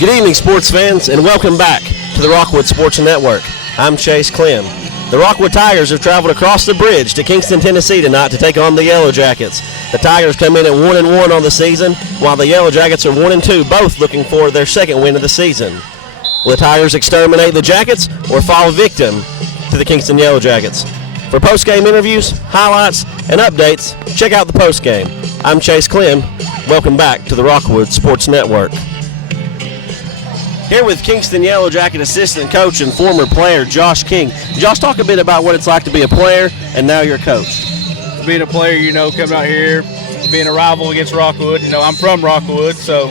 Good evening, sports fans, and welcome back to the Rockwood Sports Network. I'm Chase Clem. The Rockwood Tigers have traveled across the bridge to Kingston, Tennessee tonight to take on the Yellow Jackets. The Tigers come in at 1-1 on the season, while the Yellow Jackets are 1-2, both looking for their second win of the season. Will the Tigers exterminate the Jackets or fall victim to the Kingston Yellow Jackets? For post-game interviews, highlights, and updates, check out the post-game. I'm Chase Clem. Welcome back to the Rockwood Sports Network. Here with Kingston Yellow Jacket assistant coach and former player Josh King. Josh, talk a bit about what it's like to be a player and now you're a coach. Being a player, coming out here, being a rival against Rockwood. I'm from Rockwood, so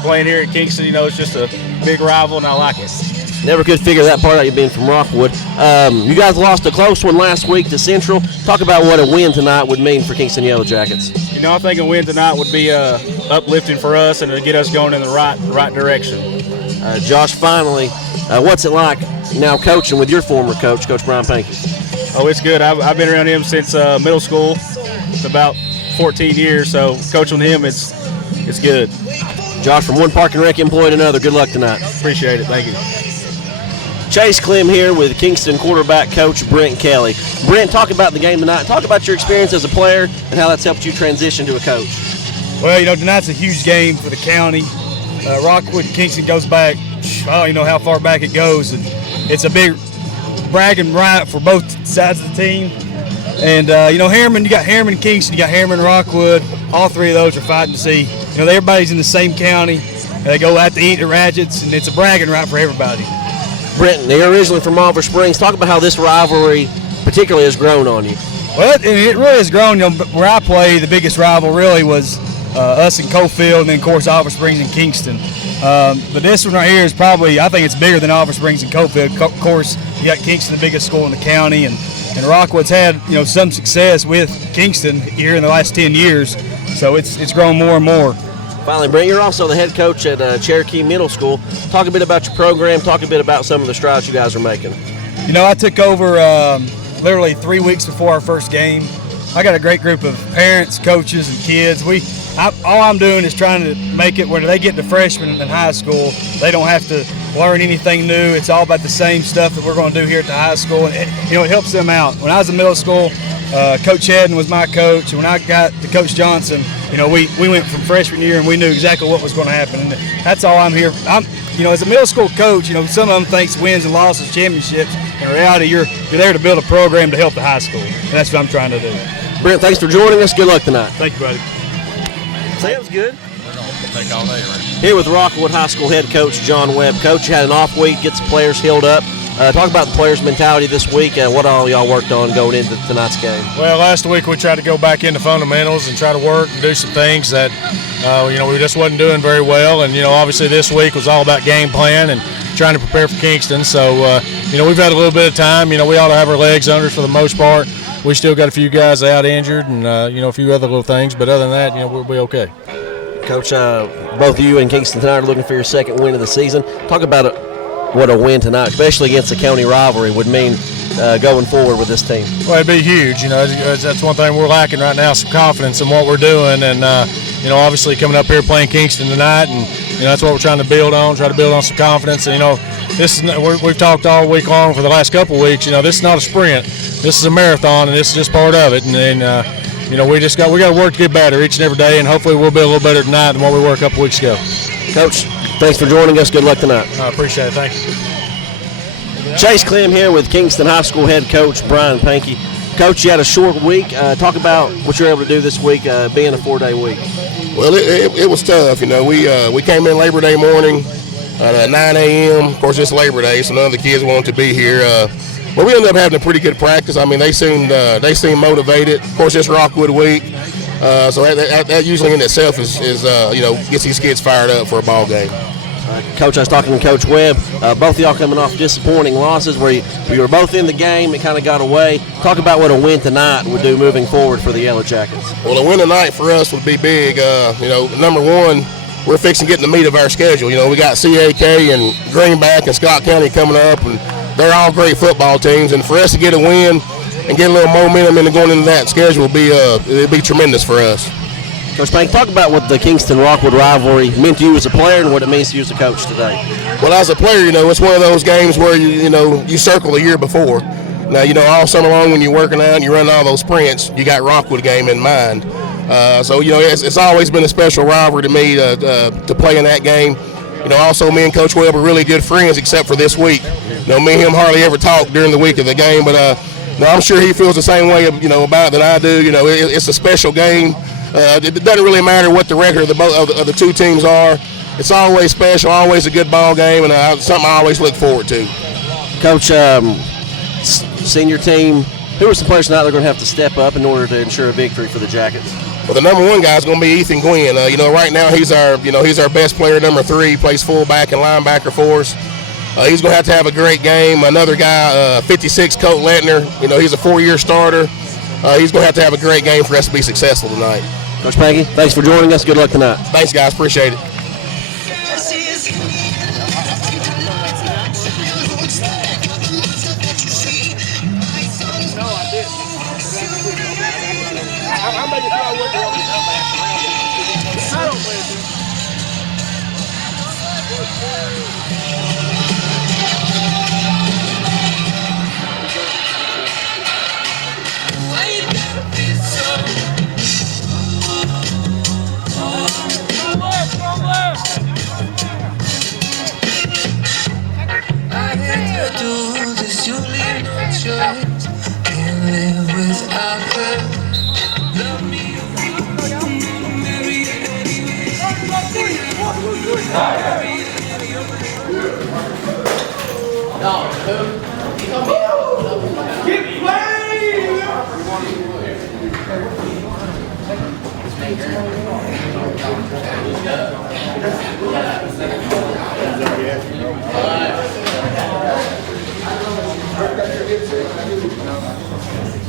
playing here at Kingston, it's just a big rival, and I like it. Never could figure that part out, you being from Rockwood. You guys lost a close one last week to Central. Talk about what a win tonight would mean for Kingston Yellow Jackets. I think a win tonight would be uplifting for us and to get us going in the right direction. Josh, finally, what's it like now coaching with your former coach, Coach Brian Pankey? Oh, it's good. I've been around him since middle school. It's about 14 years, so coaching him, it's good. Josh, from one park and rec employee to another, good luck tonight. Appreciate it. Thank you. Chase Clem here with Kingston quarterback coach Brent Kelly. Brent, talk about the game tonight. Talk about your experience as a player and how that's helped you transition to a coach. Well, tonight's a huge game for the county. Rockwood and Kingston goes back, I don't even know how far back it goes. And it's a big bragging right for both sides of the team. And, Harriman, you got Harriman and Kingston, you got Harriman and Rockwood. All three of those are fighting to see. Everybody's in the same county. They go out to eat at RHS, and it's a bragging right for everybody. Brent, you're originally from Oliver Springs. Talk about how this rivalry particularly has grown on you. Well, it really has grown. Where I play, the biggest rival really was us in Cofield, and then, of course, Oliver Springs and Kingston. But this one right here is probably, I think it's bigger than Oliver Springs and Cofield. Of course, you got Kingston, the biggest school in the county, and Rockwood's had, some success with Kingston here in the last 10 years. So it's grown more and more. Finally, Brent, you're also the head coach at Cherokee Middle School. Talk a bit about your program. Talk a bit about some of the strides you guys are making. I took over literally 3 weeks before our first game. I got a great group of parents, coaches, and kids. All I'm doing is trying to make it where they get to freshmen in high school, they don't have to learn anything new. It's all about the same stuff that we're going to do here at the high school, and it helps them out. When I was in middle school, Coach Hedden was my coach, and when I got to Coach Johnson, we went from freshman year and we knew exactly what was going to happen. And that's all I'm here. As a middle school coach, some of them thinks wins and losses, championships. In reality, you're there to build a program to help the high school, and that's what I'm trying to do. Brent, thanks for joining us. Good luck tonight. Thank you, buddy. Sounds good. Here with Rockwood High School head coach John Webb. Coach, you had an off week, get some players healed up. Talk about the players' mentality this week and what all y'all worked on going into tonight's game. Well, last week we tried to go back into fundamentals and try to work and do some things that, we just wasn't doing very well. And, obviously this week was all about game plan and trying to prepare for Kingston. So, we've had a little bit of time. We ought to have our legs under us for the most part. We still got a few guys out injured and, a few other little things. But other than that, we'll be okay. Coach, both you and Kingston tonight are looking for your second win of the season. Talk about what a win tonight, especially against the county rivalry, would mean going forward with this team? Well, it'd be huge. That's one thing we're lacking right now, some confidence in what we're doing. And, obviously coming up here playing Kingston tonight, and, that's what we're trying to build on, some confidence. And, this is, we've talked all week long for the last couple of weeks, this is not a sprint. This is a marathon, and this is just part of it. And we got to work to get better each and every day, and hopefully we'll be a little better tonight than what we were a couple weeks ago. Coach, thanks for joining us. Good luck tonight. I appreciate it. Thank you. Chase Clem here with Kingston High School head coach Brian Pankey. Coach, you had a short week. Talk about what you're able to do this week, being a 4-day week. Well, it was tough. We came in Labor Day morning at 9 a.m. Of course, it's Labor Day, so none of the kids wanted to be here. But we ended up having a pretty good practice. I mean, they seemed motivated. Of course, it's Rockwood week, so that usually in itself is gets these kids fired up for a ball game. Coach, I was talking to Coach Webb. Both of y'all coming off disappointing losses where you were both in the game. It kind of got away. Talk about what a win tonight would do moving forward for the Yellow Jackets. Well, a win tonight for us would be big. Number one, we're fixing to get in the meat of our schedule. We got CAK and Greenback and Scott County coming up, and they're all great football teams. And for us to get a win and get a little momentum into going into that schedule it'd be tremendous for us. Coach Pank, talk about what the Kingston-Rockwood rivalry meant to you as a player and what it means to you as a coach today. Well, as a player, it's one of those games where you circle the year before. Now, all summer long when you're working out and you're running all those sprints, you got Rockwood game in mind. So it's always been a special rivalry to me to play in that game. Also me and Coach Webb are really good friends except for this week. Me and him hardly ever talk during the week of the game, but I'm sure he feels the same way about it that I do. It's a special game. It doesn't really matter what the record of the two teams are. It's always special, always a good ball game, and something I always look forward to. Coach, senior team, who are some players tonight that are going to have to step up in order to ensure a victory for the Jackets? Well, the number one guy is going to be Ethan Gwynn. Right now he's our best player, number 3. He plays fullback and linebacker for us. He's going to have a great game. Another guy, 56, Colt Letner. He's a 4-year starter. He's going to have a great game for us to be successful tonight. Coach Pankey, thanks for joining us. Good luck tonight. Thanks, guys. Appreciate it.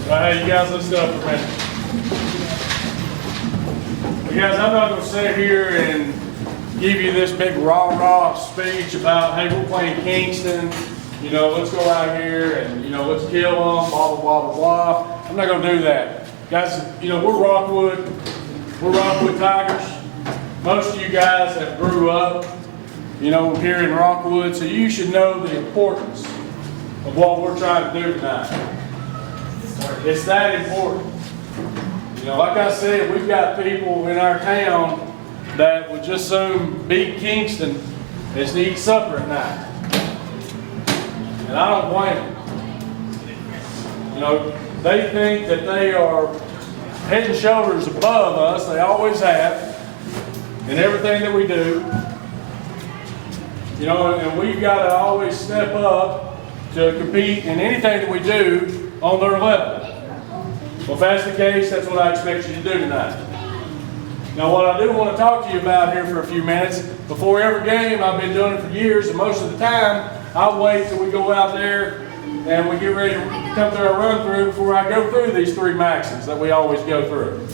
Hey, you guys, let's stop for a minute. You guys, I'm not going to sit here and give you this big rah-rah speech about, hey, we're playing Kingston, let's go out here and, let's kill them, blah, blah, blah, blah, blah. I'm not going to do that. Guys, we're Rockwood. We're Rockwood Tigers. Most of you guys have grew up, here in Rockwood, so you should know the importance of what we're trying to do tonight. It's that important. Like I said, we've got people in our town that would just soon beat Kingston as to eat supper at night. And I don't blame them. They think that they are head and shoulders above us. They always have in everything that we do. And we've got to always step up to compete in anything that we do on their level. Well, if that's the case, that's what I expect you to do tonight. Now, what I do want to talk to you about here for a few minutes, before every game, I've been doing it for years, and most of the time, I'll wait till we go out there and we get ready to come through our run through before I go through these 3 maxes that we always go through.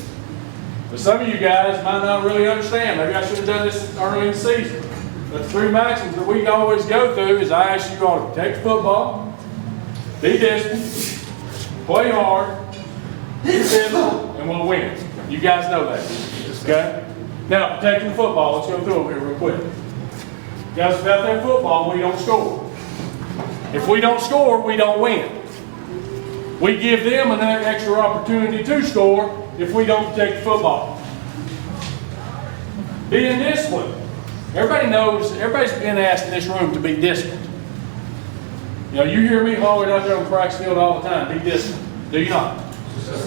But some of you guys might not really understand. Maybe I should have done this early in the season. the three maxims that we always go through is I ask you all to protect the football, be disciplined, play hard, be physical, and we'll win. You guys know that, okay? Now, protecting the football, let's go through it here real quick. Guys, without that football, we don't score. If we don't score, we don't win. We give them an extra opportunity to score if we don't protect the football. Being disciplined. Everybody knows, everybody's been asked in this room to be disciplined. You know, you hear me hollering out there on the practice field all the time, be disciplined. Do you not?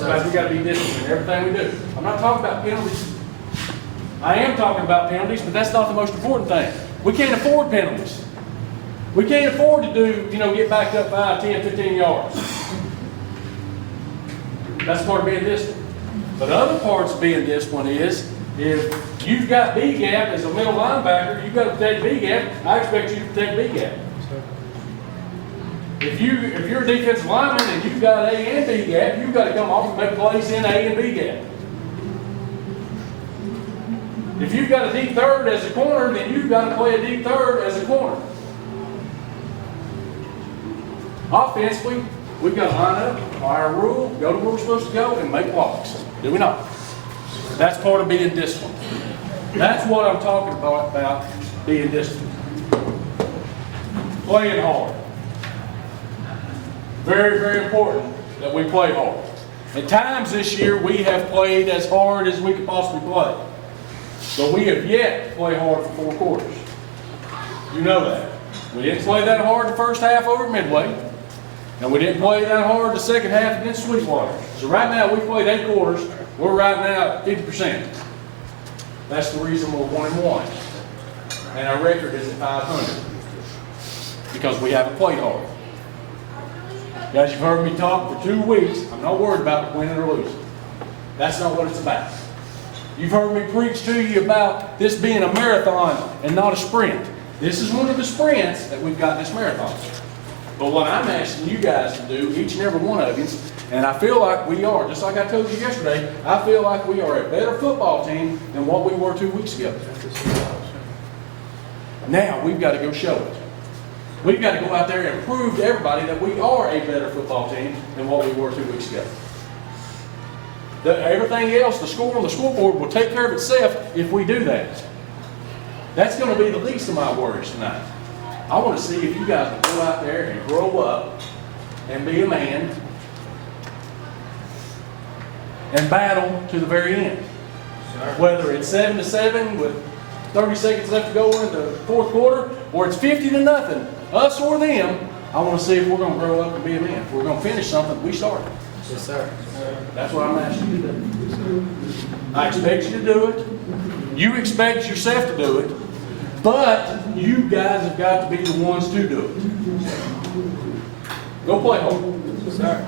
Guys, we got to be disciplined in everything we do. I'm not talking about penalties. I am talking about penalties, but that's not the most important thing. We can't afford penalties. We can't afford to do, get backed up 5, 10, 15 yards. That's part of being disciplined. But other parts of being disciplined is, if you've got B gap as a middle linebacker, you've got to protect B gap. I expect you to protect B gap. If you're a defensive lineman and you've got A and B gap, you've got to come off and make plays in A and B gap. If you've got a deep third as a corner, then you've got to play a deep third as a corner. Offensively, we've got to line up, apply our rule, go to where we're supposed to go, and make blocks. Do we not? That's part of being disciplined. That's what I'm talking about being disciplined. Playing hard. Very, very important that we play hard. At times this year, we have played as hard as we could possibly play. But we have yet to play hard for 4 quarters. You know that. We didn't play that hard the first half over Midway. And we didn't play that hard the second half against Sweetwater. So right now, we played 8 quarters. We're right now at 50%. That's the reason we're 1-1. And our record is at 500. Because we haven't played hard. Guys, you've heard me talk for 2 weeks. I'm not worried about winning or losing. That's not what it's about. You've heard me preach to you about this being a marathon and not a sprint. This is one of the sprints that we've got this marathon. But what I'm asking you guys to do, each and every one of you, and I feel like we are, just like I told you yesterday, I feel like we are a better football team than what we were 2 weeks ago. Now we've got to go show it. We've got to go out there and prove to everybody that we are a better football team than what we were 2 weeks ago. Everything else, the score on the scoreboard will take care of itself if we do that. That's going to be the least of my worries tonight. I want to see if you guys will go out there and grow up and be a man and battle to the very end. Whether it's 7-7 with 30 seconds left to go in the 4th quarter, or it's 50-0, us or them, I want to see if we're going to grow up and be a man. If we're going to finish something we started. Yes, sir. That's what I'm asking you to do. I expect you to do it. You expect yourself to do it. But you guys have got to be the ones to do it. Go play hard. Yes, sir.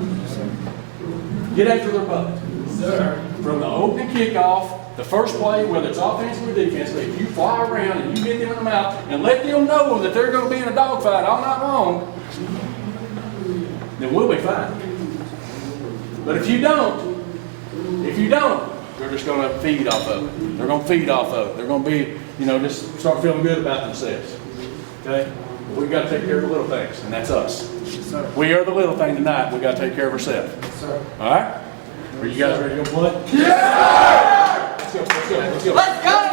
Get after their butt. Yes, sir. From the opening kickoff, the first play, whether it's offensively or defensively, if you fly around and you hit them in the mouth and let them know that they're going to be in a dogfight all night long, then we'll be fine. But if you don't, they're just going to feed off of it. They're going to feed off of it. They're going to be, just start feeling good about themselves. Okay? But we've got to take care of the little things, and that's us. Yes, sir. We are the little thing tonight. We've got to take care of ourselves. Yes, sir. All right? Are you guys ready to go play? Yeah! Let's go. Let's go. Let's go. Let's go!